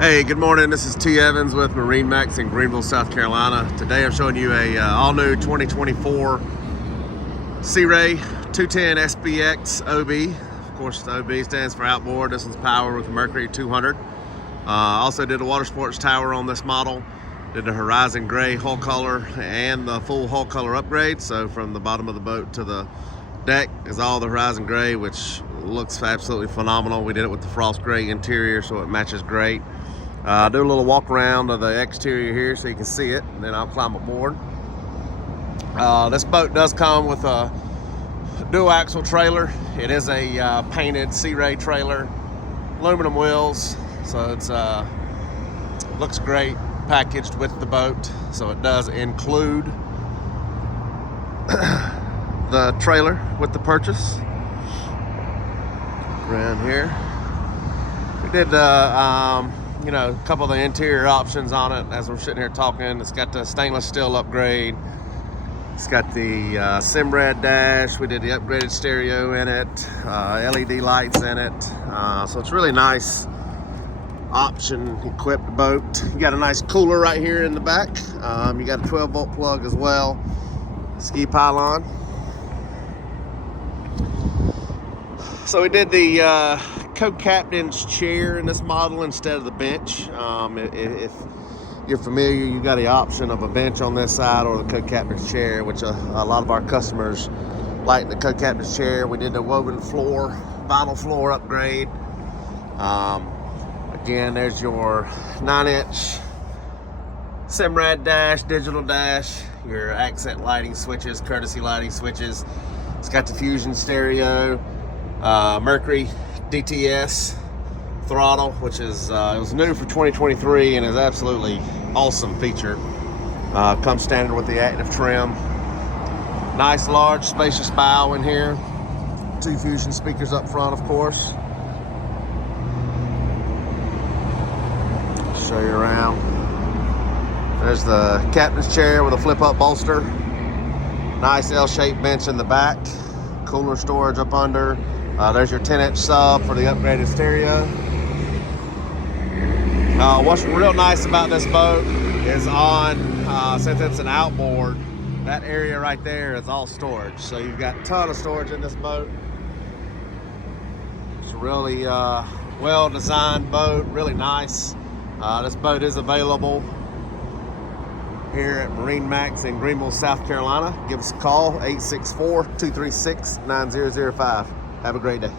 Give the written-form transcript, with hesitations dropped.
Hey, good morning. This is T. Evans with MarineMax in Greenville, South Carolina. Today I'm showing you a all-new 2024 Sea Ray 210 SPX OB. Of course, the OB stands for Outboard. This one's powered with a Mercury 200. Also did a watersports tower on this model. Did the horizon gray hull color and the full hull color upgrade. So from the bottom of the boat to the deck is all the horizon gray, which looks absolutely phenomenal. We did it with the frost gray interior, so it matches great. Do a little walk around of the exterior here so you can see it, and then I'll climb aboard. This boat does come with a dual axle trailer. It is a painted Sea Ray trailer, aluminum wheels, so it's looks great packaged with the boat. So it does include the trailer with the purchase. Around here we did a couple of the interior options on it as we're sitting here talking. It's got the stainless steel upgrade. It's got the Simrad dash. We did the upgraded stereo in it, LED lights in it. So it's really nice option equipped boat. You got a nice cooler right here in the back. You got a 12-volt plug as well. Ski pylon. So we did the co-captain's chair in this model instead of the bench. If you're familiar, you got the option of a bench on this side or the co-captain's chair, which a lot of our customers like the co-captain's chair. We did the woven floor, vinyl floor upgrade. Again, there's your 9-inch Simrad dash, digital dash, your accent lighting switches, courtesy lighting switches. It's got the Fusion stereo, Mercury DTS throttle, which is it was new for 2023 and is absolutely awesome feature. Comes standard with the active trim. Nice large spacious bow in here. 2 Fusion speakers up front, of course. Show you around. There's the captain's chair with a flip up bolster. Nice L-shaped bench in the back. Cooler storage up under. There's your 10-inch sub for the upgraded stereo. What's real nice about this boat is since it's an outboard, that area right there is all storage. So you've got a ton of storage in this boat. It's a really well-designed boat, really nice. This boat is available here at MarineMax in Greenville, South Carolina. Give us a call, 864-236-9005. Have a great day.